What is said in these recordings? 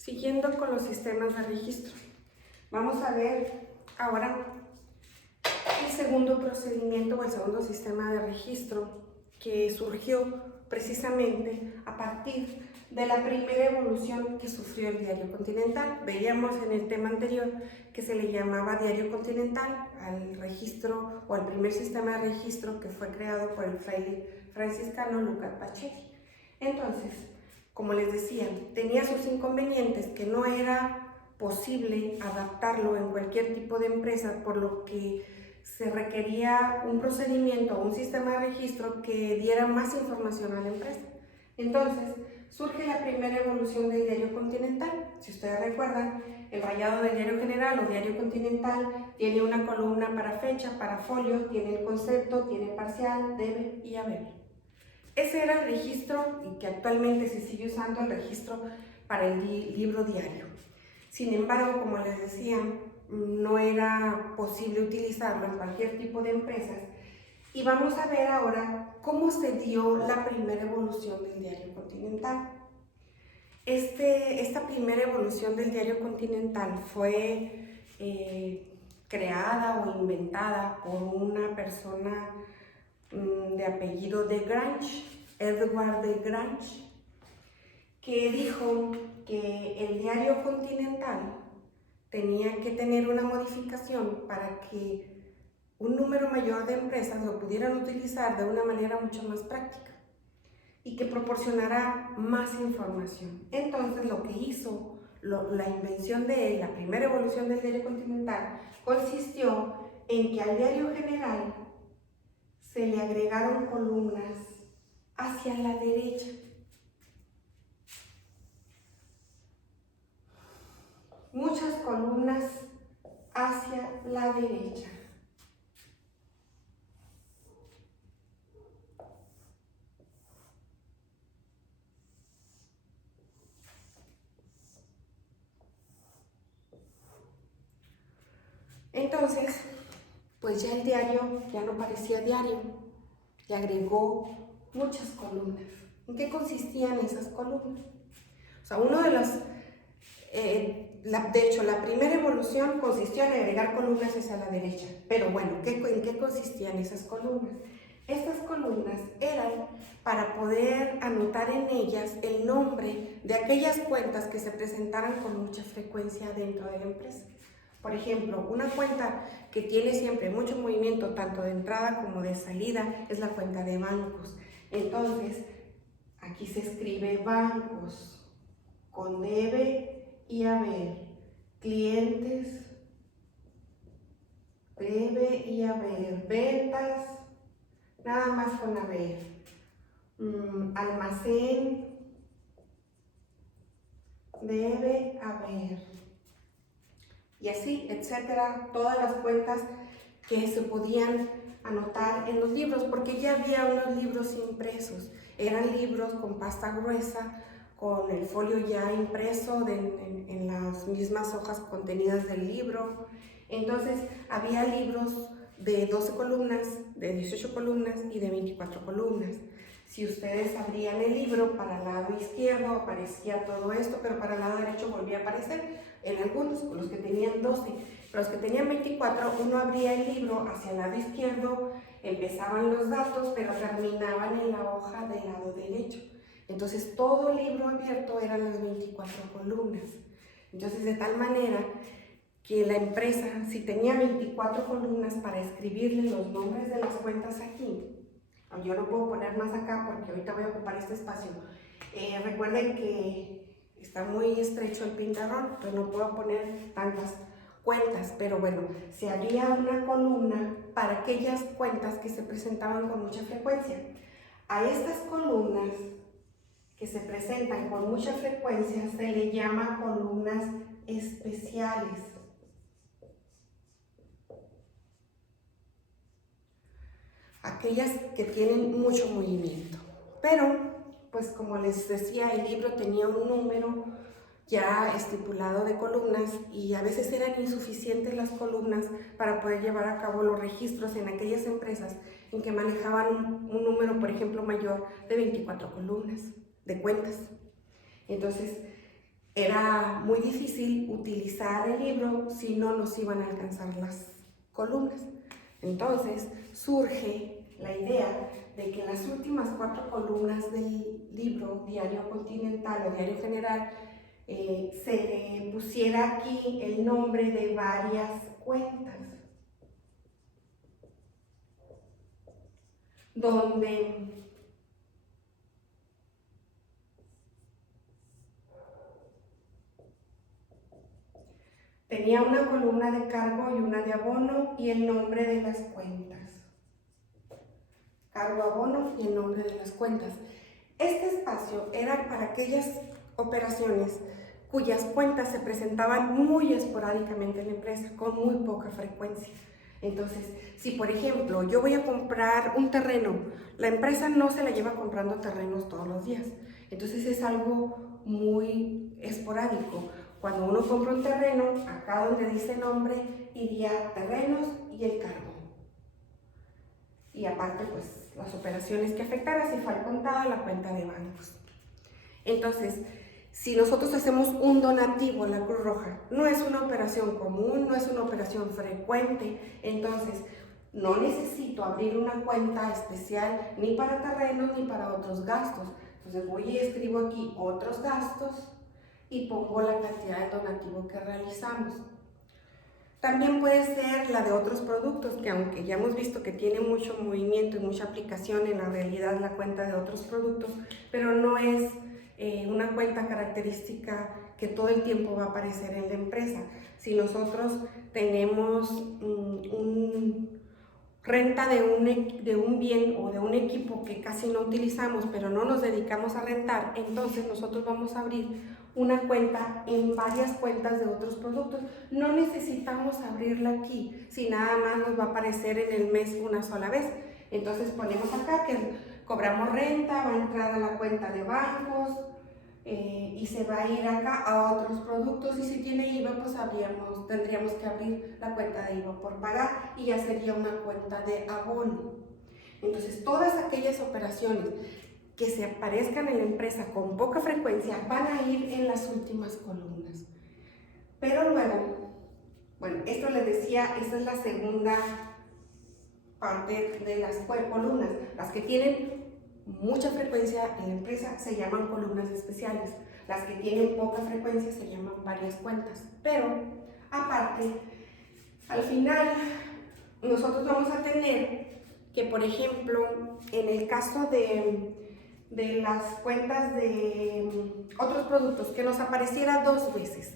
Siguiendo con los sistemas de registro, vamos a ver ahora el segundo procedimiento o el segundo sistema de registro que surgió precisamente a partir de la primera evolución que sufrió el Diario Continental. Veíamos en el tema anterior que se le llamaba Diario Continental al registro o al primer sistema de registro que fue creado por el fraile franciscano Luca Pacelli. Entonces, como les decía, tenía sus inconvenientes, que no era posible adaptarlo en cualquier tipo de empresa, por lo que se requería un procedimiento o un sistema de registro que diera más información a la empresa. Entonces, surge la primera evolución del Diario Continental. Si ustedes recuerdan, el rayado del Diario General o Diario Continental tiene una columna para fecha, para folio, tiene el concepto, tiene parcial, debe y haber. Ese era el registro y que actualmente se sigue usando el registro para el libro diario. Sin embargo, como les decía, no era posible utilizarlo en cualquier tipo de empresas. Y vamos a ver ahora cómo se dio la primera evolución del Diario Continental. Esta primera evolución del Diario Continental fue creada o inventada por una persona de apellido de Grange, Edward de Grange, que dijo que el Diario Continental tenía que tener una modificación para que un número mayor de empresas lo pudieran utilizar de una manera mucho más práctica y que proporcionara más información. Entonces lo que hizo, la invención de él, la primera evolución del Diario Continental, consistió en que al Diario General se le agregaron columnas hacia la derecha. Muchas columnas hacia la derecha. Entonces, pues ya el diario ya no parecía diario, le agregó muchas columnas. ¿En qué consistían esas columnas? O sea, uno de los, de hecho, la primera evolución consistió en agregar columnas hacia la derecha. Pero bueno, ¿en qué consistían esas columnas? Estas columnas eran para poder anotar en ellas el nombre de aquellas cuentas que se presentaran con mucha frecuencia dentro de la empresa. Por ejemplo, una cuenta que tiene siempre mucho movimiento, tanto de entrada como de salida, es la cuenta de bancos. Entonces, aquí se escribe bancos, con debe y haber, clientes, debe y haber, ventas, nada más con haber, almacén, debe haber. Y así, etcétera, todas las cuentas que se podían anotar en los libros, porque ya había unos libros impresos, eran libros con pasta gruesa, con el folio ya impreso en las mismas hojas contenidas del libro. Entonces, había libros de 12 columnas, de 18 columnas y de 24 columnas. Si ustedes abrían el libro, para el lado izquierdo aparecía todo esto, pero para el lado derecho volvía a aparecer en algunos, los que tenían 12. Los que tenían 24, uno abría el libro hacia el lado izquierdo, empezaban los datos, pero terminaban en la hoja del lado derecho. Entonces, todo libro abierto eran las 24 columnas. Entonces, de tal manera que la empresa, si tenía 24 columnas para escribirle los nombres de las cuentas aquí, yo no puedo poner más acá porque ahorita voy a ocupar este espacio. Recuerden que está muy estrecho el pizarrón, entonces no puedo poner tantas cuentas, pero bueno, se haría una columna para aquellas cuentas que se presentaban con mucha frecuencia. A estas columnas que se presentan con mucha frecuencia se le llama columnas especiales. Aquellas que tienen mucho movimiento. Pero, pues como les decía, el libro tenía un número ya estipulado de columnas y a veces eran insuficientes las columnas para poder llevar a cabo los registros en aquellas empresas en que manejaban un número, por ejemplo, mayor de 24 columnas de cuentas. Entonces, era muy difícil utilizar el libro si no nos iban a alcanzar las columnas. Entonces surge la idea de que las últimas 4 columnas del libro Diario Continental o Diario General se le pusiera aquí el nombre de varias cuentas, donde tenía una columna de cargo y una de abono y el nombre de las cuentas. Cargo, abono y el nombre de las cuentas. Este espacio era para aquellas operaciones cuyas cuentas se presentaban muy esporádicamente en la empresa, con muy poca frecuencia. Entonces, si por ejemplo yo voy a comprar un terreno, la empresa no se la lleva comprando terrenos todos los días. Entonces es algo muy esporádico. Cuando uno compra un terreno, acá donde dice nombre, iría terrenos y el cargo. Y aparte, pues, las operaciones que afectaran, si fue al contado, la cuenta de bancos. Entonces, si nosotros hacemos un donativo a la Cruz Roja, no es una operación común, no es una operación frecuente, entonces no necesito abrir una cuenta especial ni para terrenos ni para otros gastos. Entonces voy y escribo aquí otros gastos y pongo la cantidad de donativo que realizamos. También puede ser la de otros productos, que aunque ya hemos visto que tiene mucho movimiento y mucha aplicación en la realidad la cuenta de otros productos, pero no es una cuenta característica que todo el tiempo va a aparecer en la empresa. Si nosotros tenemos renta de un bien o de un equipo que casi no utilizamos, pero no nos dedicamos a rentar, entonces nosotros vamos a abrir una cuenta en varias cuentas de otros productos. No necesitamos abrirla aquí, si nada más nos va a aparecer en el mes una sola vez. Entonces ponemos acá que cobramos renta, va a entrar a la cuenta de bancos y se va a ir acá a otros productos, y si tiene IVA pues tendríamos que abrir la cuenta de IVA por pagar y ya sería una cuenta de abono. Entonces todas aquellas operaciones que se aparezcan en la empresa con poca frecuencia van a ir en las últimas columnas. Pero luego, bueno, esto les decía, esta es la segunda parte de las columnas. Las que tienen mucha frecuencia en la empresa se llaman columnas especiales. Las que tienen poca frecuencia se llaman varias cuentas. Pero, aparte, al final, nosotros vamos a tener que, por ejemplo, en el caso de las cuentas de otros productos, que nos apareciera 2 veces,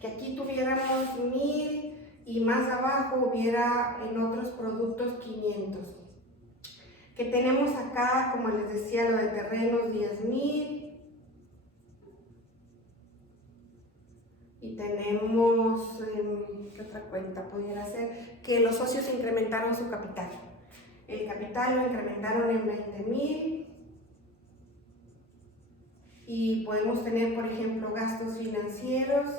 que aquí tuviéramos 1000 y más abajo hubiera en otros productos 500, que tenemos acá, como les decía, lo de terrenos 10,000, y tenemos, ¿qué otra cuenta pudiera ser? Que los socios incrementaron su capital. El capital lo incrementaron en 20,000. Y podemos tener, por ejemplo, gastos financieros,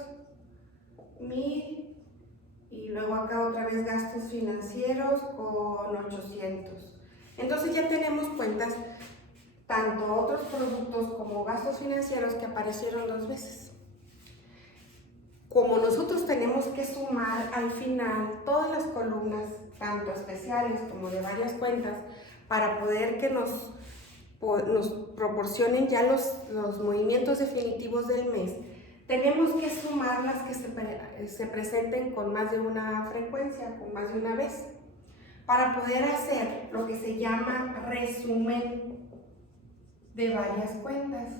1000, y luego acá otra vez gastos financieros con 800. Entonces ya tenemos cuentas, tanto otros productos como gastos financieros, que aparecieron 2 veces. Como nosotros tenemos que sumar al final todas las columnas, tanto especiales como de varias cuentas, para poder que nos proporcionen ya los movimientos definitivos del mes, tenemos que sumar las que se presenten con más de una frecuencia, con más de una vez, para poder hacer lo que se llama resumen de varias cuentas.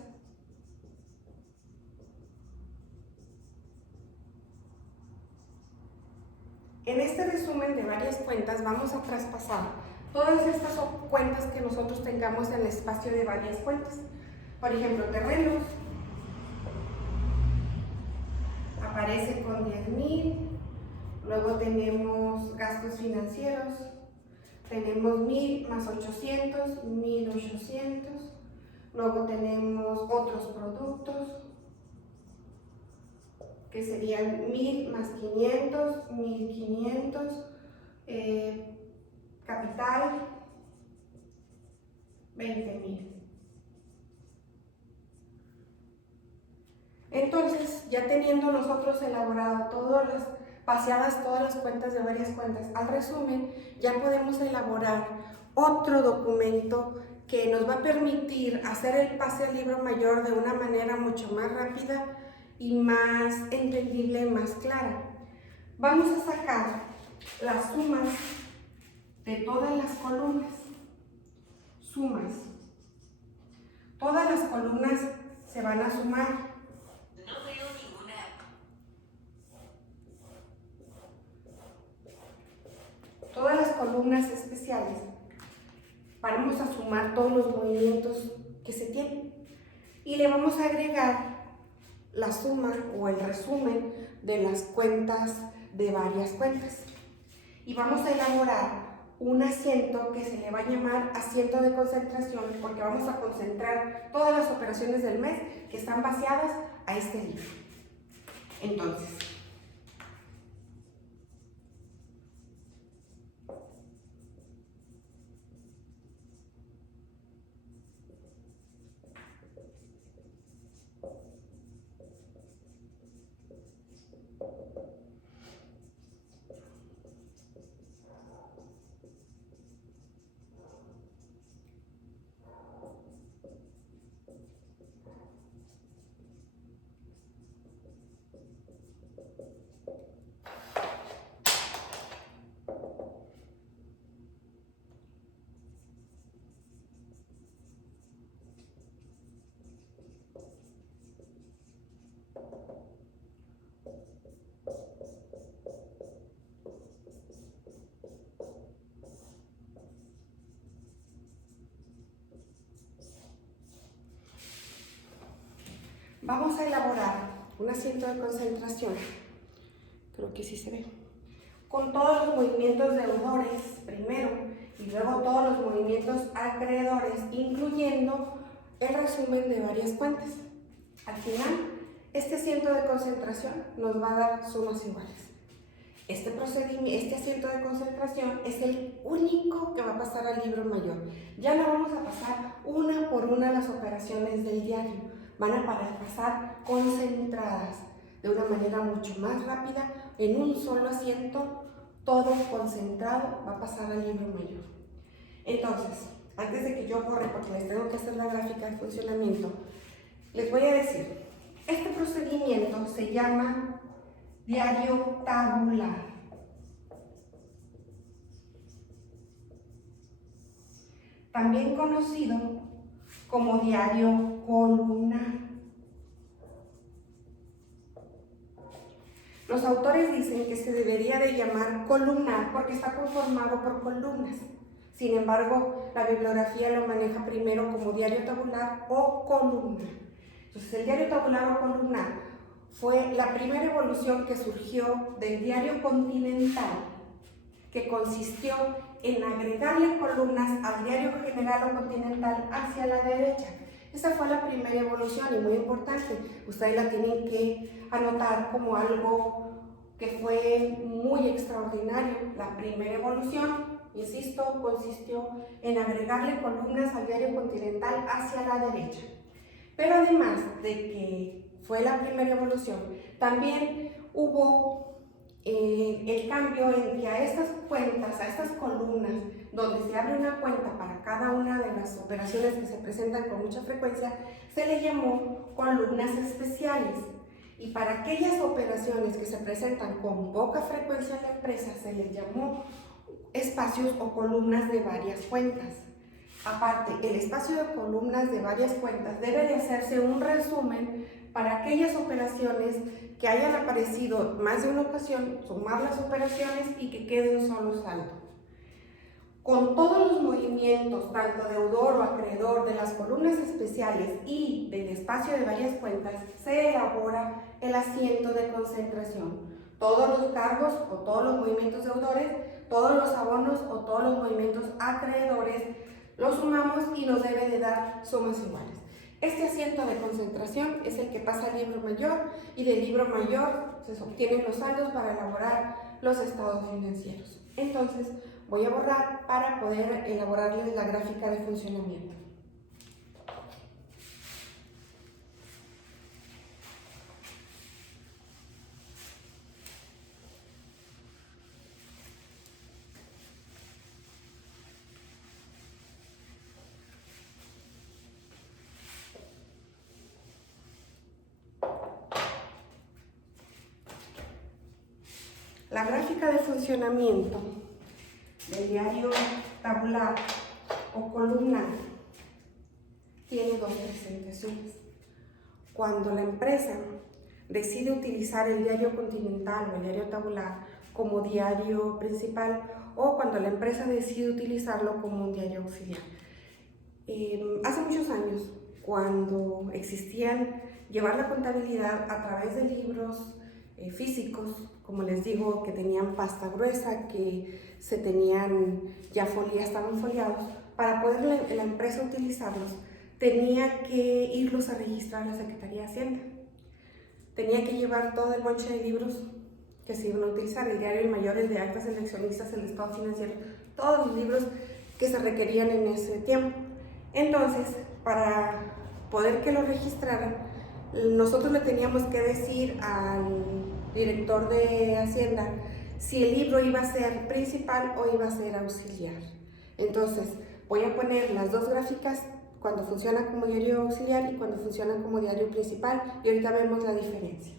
En este resumen de varias cuentas vamos a traspasar todas estas cuentas que nosotros tengamos en el espacio de varias cuentas. Por ejemplo, terrenos aparece con 10,000, luego tenemos gastos financieros, tenemos 1000 más 800, 1800, luego tenemos otros productos, que serían 1000 más 500, 1500, capital, 20,000. Entonces, ya teniendo nosotros elaborado vaciadas todas las cuentas de varias cuentas al resumen, ya podemos elaborar otro documento que nos va a permitir hacer el pase al libro mayor de una manera mucho más rápida y más entendible, más clara. Vamos a sacar las sumas de todas las columnas. Sumas. Todas las columnas se van a sumar. No veo ninguna. Todas las columnas especiales. Vamos a sumar todos los movimientos que se tienen. Y le vamos a agregar la suma o el resumen de las cuentas de varias cuentas. Y vamos a elaborar un asiento que se le va a llamar asiento de concentración, porque vamos a concentrar todas las operaciones del mes que están vaciadas a este libro. Entonces, vamos a elaborar un asiento de concentración, creo que sí se ve, con todos los movimientos deudores primero y luego todos los movimientos acreedores, incluyendo el resumen de varias cuentas. Al final, este asiento de concentración nos va a dar sumas iguales. Este asiento de concentración es el único que va a pasar al libro mayor. Ya no vamos a pasar una por una las operaciones del diario. Van a pasar concentradas de una manera mucho más rápida, en un solo asiento, todo concentrado, va a pasar al libro mayor. Entonces, antes de que yo borre, porque les tengo que hacer la gráfica de funcionamiento, les voy a decir, este procedimiento se llama diario tabular. También conocido como diario columnar. Los autores dicen que se debería de llamar columnar porque está conformado por columnas. Sin embargo, la bibliografía lo maneja primero como diario tabular o columnar. Entonces, el diario tabular o columnar fue la primera evolución que surgió del diario continental, que consistió en agregarle columnas al diario general o continental hacia la derecha. Esa fue la primera evolución y muy importante. Ustedes la tienen que anotar como algo que fue muy extraordinario. La primera evolución, insisto, consistió en agregarle columnas al diario continental hacia la derecha. Pero además de que fue la primera evolución, también hubo el cambio en que a estas cuentas, a estas columnas, donde se abre una cuenta para cada una de las operaciones que se presentan con mucha frecuencia, se le llamó columnas especiales. Y para aquellas operaciones que se presentan con poca frecuencia en la empresa, se les llamó espacios o columnas de varias cuentas. Aparte, el espacio de columnas de varias cuentas debe de hacerse un resumen para aquellas operaciones que hayan aparecido más de una ocasión, sumar las operaciones y que quede un solo saldo. Con todos los movimientos, tanto deudor o acreedor, de las columnas especiales y del espacio de varias cuentas, se elabora el asiento de concentración. Todos los cargos o todos los movimientos deudores, todos los abonos o todos los movimientos acreedores, los sumamos y nos debe de dar sumas iguales. Este asiento de concentración es el que pasa al libro mayor y del libro mayor se obtienen los saldos para elaborar los estados financieros. Entonces voy a borrar para poder elaborarles la gráfica de funcionamiento. La gráfica de funcionamiento del diario tabular o columnar tiene dos presentaciones. Cuando la empresa decide utilizar el diario continental o el diario tabular como diario principal, o cuando la empresa decide utilizarlo como un diario auxiliar. Hace muchos años, cuando existían llevar la contabilidad a través de libros físicos, como les digo, que tenían pasta gruesa, que se tenían ya estaban foliados, para poder la empresa utilizarlos, tenía que irlos a registrar a la Secretaría de Hacienda. Tenía que llevar todo el bonche de libros que se iban a utilizar, el diario mayor, el de actas eleccionistas, el estado financiero, todos los libros que se requerían en ese tiempo. Entonces, para poder que lo registraran, nosotros le teníamos que decir al director de Hacienda si el libro iba a ser principal o iba a ser auxiliar. Entonces, voy a poner las dos gráficas cuando funciona como diario auxiliar y cuando funciona como diario principal, y ahorita vemos la diferencia.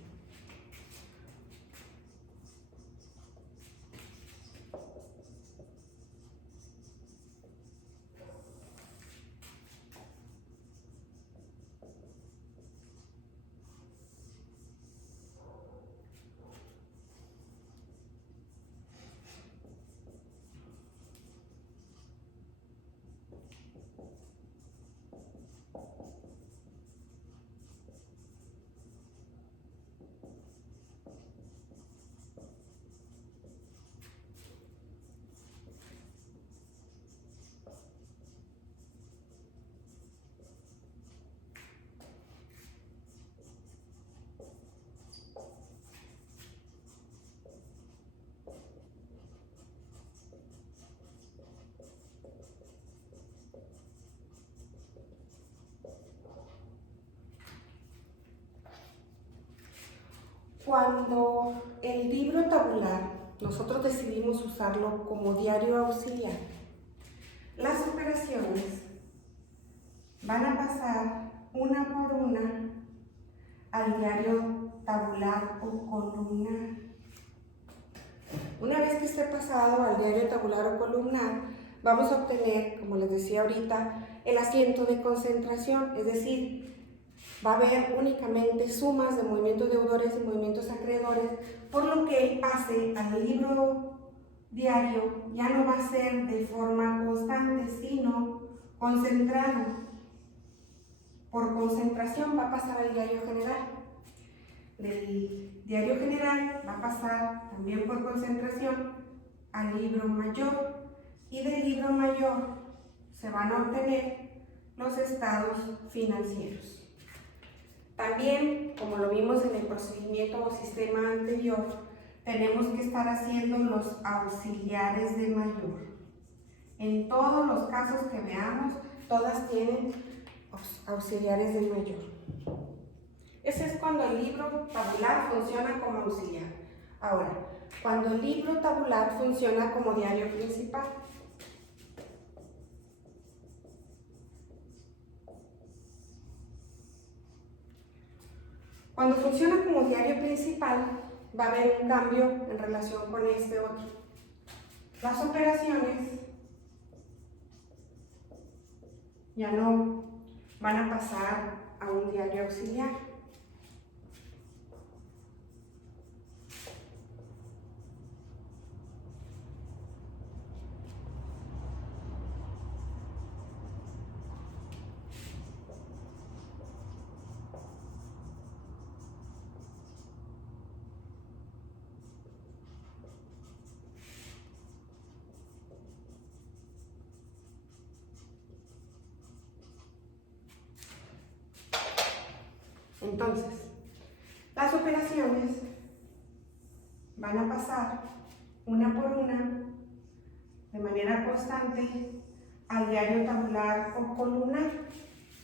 Cuando el libro tabular nosotros decidimos usarlo como diario auxiliar, las operaciones van a pasar una por una al diario tabular o columnar. Una vez que esté pasado al diario tabular o columnar, vamos a obtener, como les decía ahorita, el asiento de concentración, es decir, va a haber únicamente sumas de movimientos deudores y movimientos acreedores, por lo que el pase al libro diario ya no va a ser de forma constante, sino concentrado. Por concentración va a pasar al diario general. Del diario general va a pasar también por concentración al libro mayor, y del libro mayor se van a obtener los estados financieros. También, como lo vimos en el procedimiento o sistema anterior, tenemos que estar haciendo los auxiliares de mayor. En todos los casos que veamos, todas tienen auxiliares de mayor. Ese es cuando el libro tabular funciona como auxiliar. Ahora, cuando el libro tabular funciona como diario principal. Cuando funciona como diario principal, va a haber un cambio en relación con este otro. Las operaciones ya no van a pasar a un diario auxiliar. Entonces, las operaciones van a pasar una por una de manera constante al diario tabular o columnar,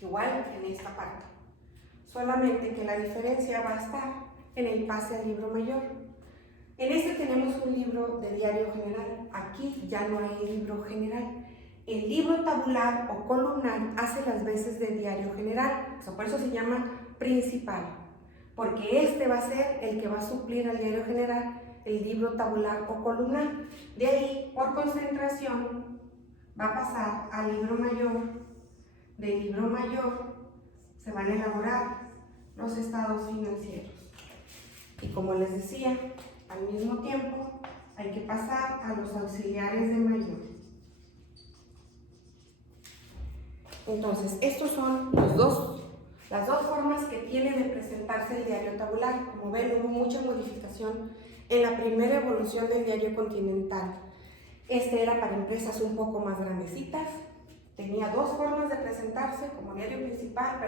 igual en esta parte. Solamente que la diferencia va a estar en el pase al libro mayor. En este tenemos un libro de diario general, aquí ya no hay libro general. El libro tabular o columnar hace las veces de diario general, por eso se llama principal, porque este va a ser el que va a suplir al diario general el libro tabular o columnar. De ahí, por concentración, va a pasar al libro mayor. Del libro mayor se van a elaborar los estados financieros. Y como les decía, al mismo tiempo hay que pasar a los auxiliares de mayor. Entonces, estos son las dos formas que tiene de presentarse el diario tabular. Como ven, hubo mucha modificación en la primera evolución del diario continental. Este era para empresas un poco más grandecitas. Tenía dos formas de presentarse, como diario principal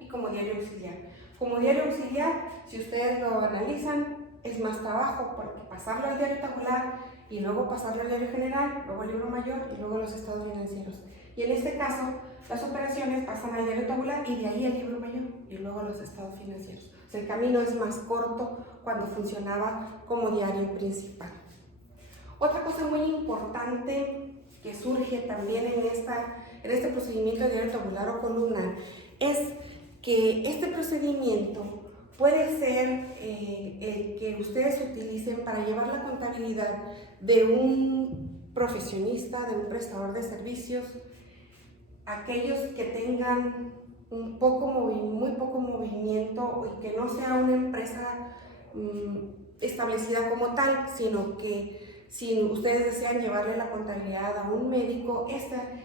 y como diario auxiliar. Como diario auxiliar, si ustedes lo analizan, es más trabajo, porque pasarlo al diario tabular y luego pasarlo al diario general, luego el libro mayor y luego los estados financieros. Y en este caso, las operaciones pasan al diario tabular y de ahí al libro mayor y luego los estados financieros. O sea, el camino es más corto cuando funcionaba como diario principal. Otra cosa muy importante que surge también en este procedimiento de diario tabular o columnar es que este procedimiento puede ser el que ustedes utilicen para llevar la contabilidad de un profesionista, de un prestador de servicios, aquellos que tengan muy poco movimiento y que no sea una empresa establecida como tal, sino que si ustedes desean llevarle la contabilidad a un médico,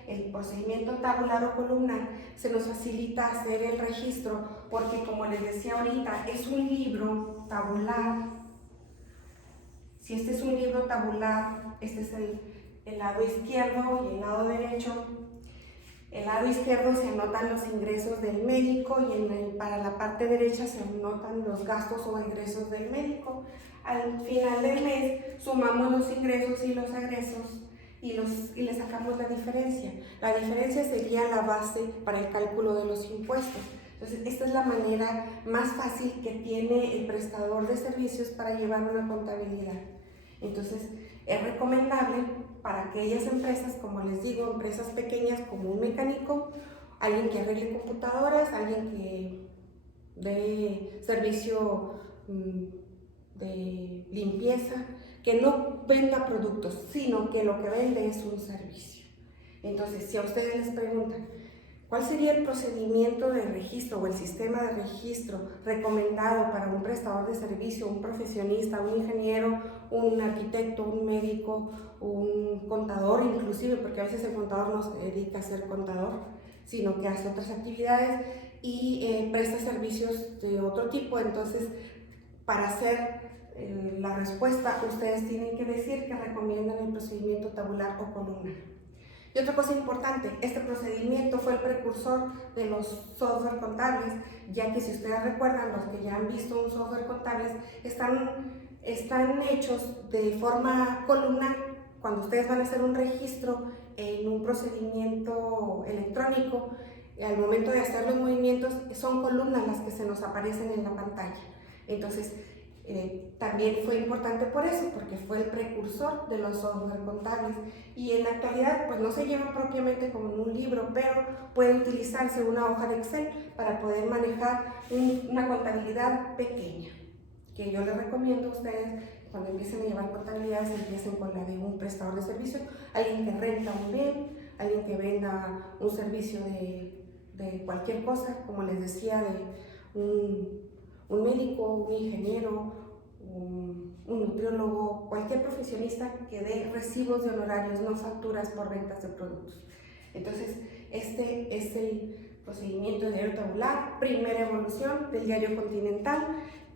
el procedimiento tabular o columnar se nos facilita hacer el registro, porque como les decía ahorita, es un libro tabular. Si este es un libro tabular, este es el lado izquierdo y el lado derecho. El lado izquierdo se anotan los ingresos del médico y para la parte derecha se anotan los gastos o egresos del médico. Al final del mes sumamos los ingresos y los egresos y le sacamos la diferencia. La diferencia sería la base para el cálculo de los impuestos. Entonces, esta es la manera más fácil que tiene el prestador de servicios para llevar una contabilidad. Entonces, es recomendable para aquellas empresas, como les digo, empresas pequeñas como un mecánico, alguien que arregle computadoras, alguien que dé servicio de limpieza, que no venda productos, sino que lo que vende es un servicio. Entonces, si a ustedes les preguntan, ¿cuál sería el procedimiento de registro o el sistema de registro recomendado para un prestador de servicio, un profesionista, un ingeniero, un arquitecto, un médico, un contador inclusive, porque a veces el contador no se dedica a ser contador, sino que hace otras actividades y presta servicios de otro tipo? Entonces, para hacer la respuesta, ustedes tienen que decir que recomiendan el procedimiento tabular o columnar. Y otra cosa importante, este procedimiento fue el precursor de los software contables, ya que si ustedes recuerdan, los que ya han visto un software contable, están hechos de forma columnar. Cuando ustedes van a hacer un registro en un procedimiento electrónico, al momento de hacer los movimientos, son columnas las que se nos aparecen en la pantalla. Entonces, también fue importante por eso, porque fue el precursor de los software contables, y en la actualidad pues no se llevan propiamente como en un libro, pero puede utilizarse una hoja de Excel para poder manejar una contabilidad pequeña, que yo les recomiendo a ustedes cuando empiecen a llevar contabilidades, empiecen con la de un prestador de servicio, alguien que renta un bien, alguien que venda un servicio de cualquier cosa, como les decía, de un médico, un ingeniero, un nutriólogo, cualquier profesionista que dé recibos de honorarios, no facturas por ventas de productos. Entonces, este es el procedimiento de diario tabular, primera evolución del diario continental,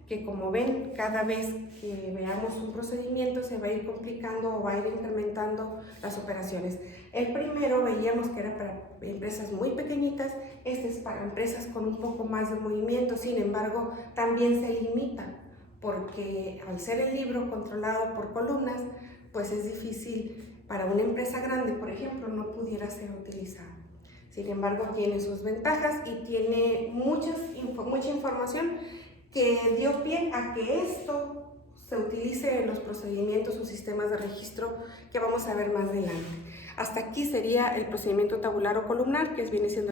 que como ven, cada vez que veamos un procedimiento se va a ir complicando o va a ir incrementando las operaciones. El primero veíamos que era para empresas muy pequeñitas, este es para empresas con un poco más de movimiento, sin embargo, también se limita, porque al ser el libro controlado por columnas, pues es difícil para una empresa grande, por ejemplo, no pudiera ser utilizado. Sin embargo, tiene sus ventajas y tiene mucha información que dio pie a que esto se utilice en los procedimientos o sistemas de registro que vamos a ver más adelante. Hasta aquí sería el procedimiento tabular o columnar, que viene siendo